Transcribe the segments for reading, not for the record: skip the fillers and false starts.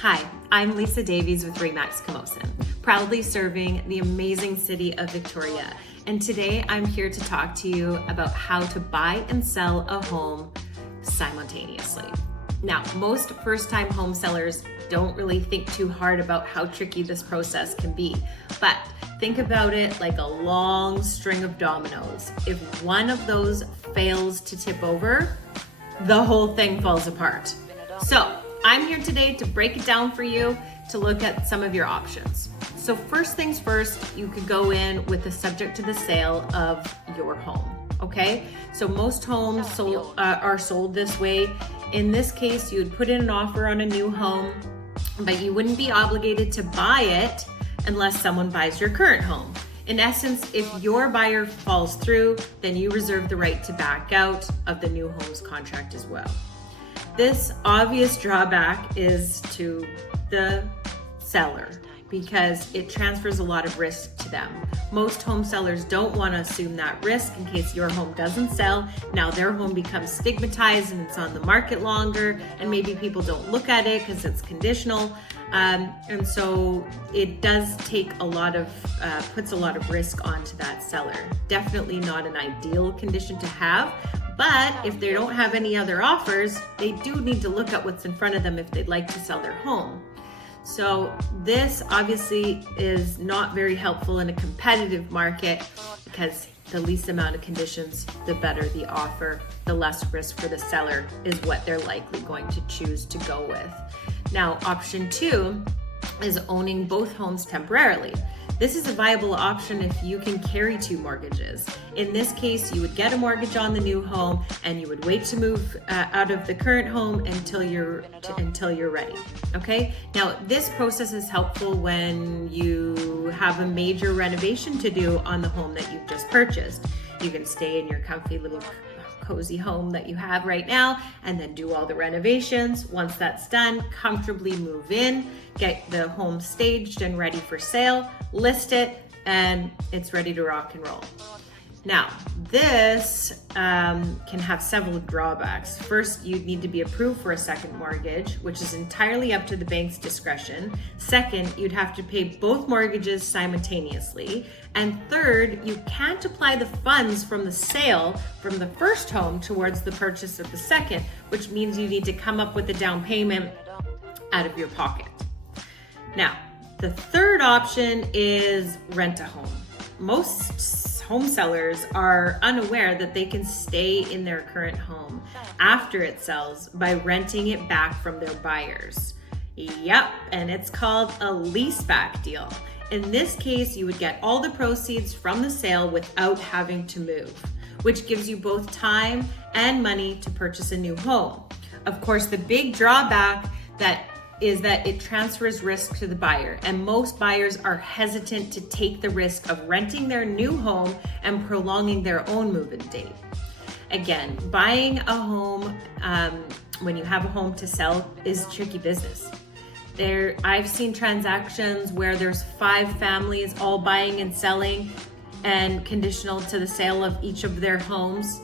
Hi, I'm Lisa Davies with Remax Camosun, proudly serving the amazing city of Victoria. And today I'm here to talk to you about how to buy and sell a home simultaneously. Now, most first-time home sellers don't really think too hard about how tricky this process can be, but think about it like a long string of dominoes. If one of those fails to tip over, the whole thing falls apart. So I'm here today to break it down for you, to look at some of your options. So first things first, you could go in with the subject to the sale of your home, okay? So most homes are sold this way. In this case, you would put in an offer on a new home, but you wouldn't be obligated to buy it unless someone buys your current home. In essence, if your buyer falls through, then you reserve the right to back out of the new home's contract as well. This obvious drawback is to the seller because it transfers a lot of risk to them. Most home sellers don't want to assume that risk in case your home doesn't sell. Now their home becomes stigmatized and it's on the market longer, and maybe people don't look at it because it's conditional. And so it does take puts a lot of risk onto that seller. Definitely not an ideal condition to have, but if they don't have any other offers, they do need to look at what's in front of them if they'd like to sell their home. So this obviously is not very helpful in a competitive market because the least amount of conditions, the better the offer, the less risk for the seller is what they're likely going to choose to go with. Now, option 2 is owning both homes temporarily. This is a viable option if you can carry 2 mortgages. In this case, you would get a mortgage on the new home and you would wait to move out of the current home until you're ready, okay? Now, this process is helpful when you have a major renovation to do on the home that you've just purchased. You can stay in your comfy little cozy home that you have right now and then do all the renovations. Once that's done, comfortably move in, get the home staged and ready for sale, list it, and it's ready to rock and roll. Now, this can have several drawbacks. First, you'd need to be approved for a second mortgage, which is entirely up to the bank's discretion. Second, you'd have to pay both mortgages simultaneously. And third, you can't apply the funds from the sale from the first home towards the purchase of the second, which means you need to come up with a down payment out of your pocket. Now, the third option is rent a home. Most home sellers are unaware that they can stay in their current home after it sells by renting it back from their buyers. Yep, and it's called a leaseback deal. In this case, you would get all the proceeds from the sale without having to move, which gives you both time and money to purchase a new home. Of course, the big drawback is that it transfers risk to the buyer, and most buyers are hesitant to take the risk of renting their new home and prolonging their own move-in date. Again, buying a home when you have a home to sell is tricky business. I've seen transactions where there's 5 families all buying and selling and conditional to the sale of each of their homes.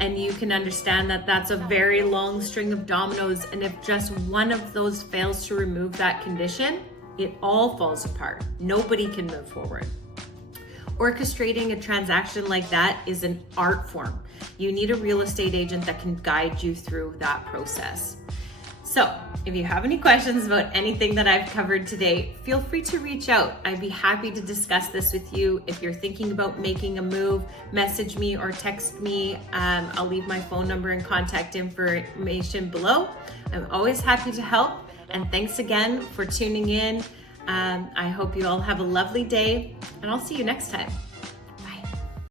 And you can understand that that's a very long string of dominoes. And if just one of those fails to remove that condition, it all falls apart. Nobody can move forward. Orchestrating a transaction like that is an art form. You need a real estate agent that can guide you through that process. So if you have any questions about anything that I've covered today, feel free to reach out. I'd be happy to discuss this with you. If you're thinking about making a move, message me or text me. I'll leave my phone number and contact information below. I'm always happy to help. And thanks again for tuning in. I hope you all have a lovely day, and I'll see you next time.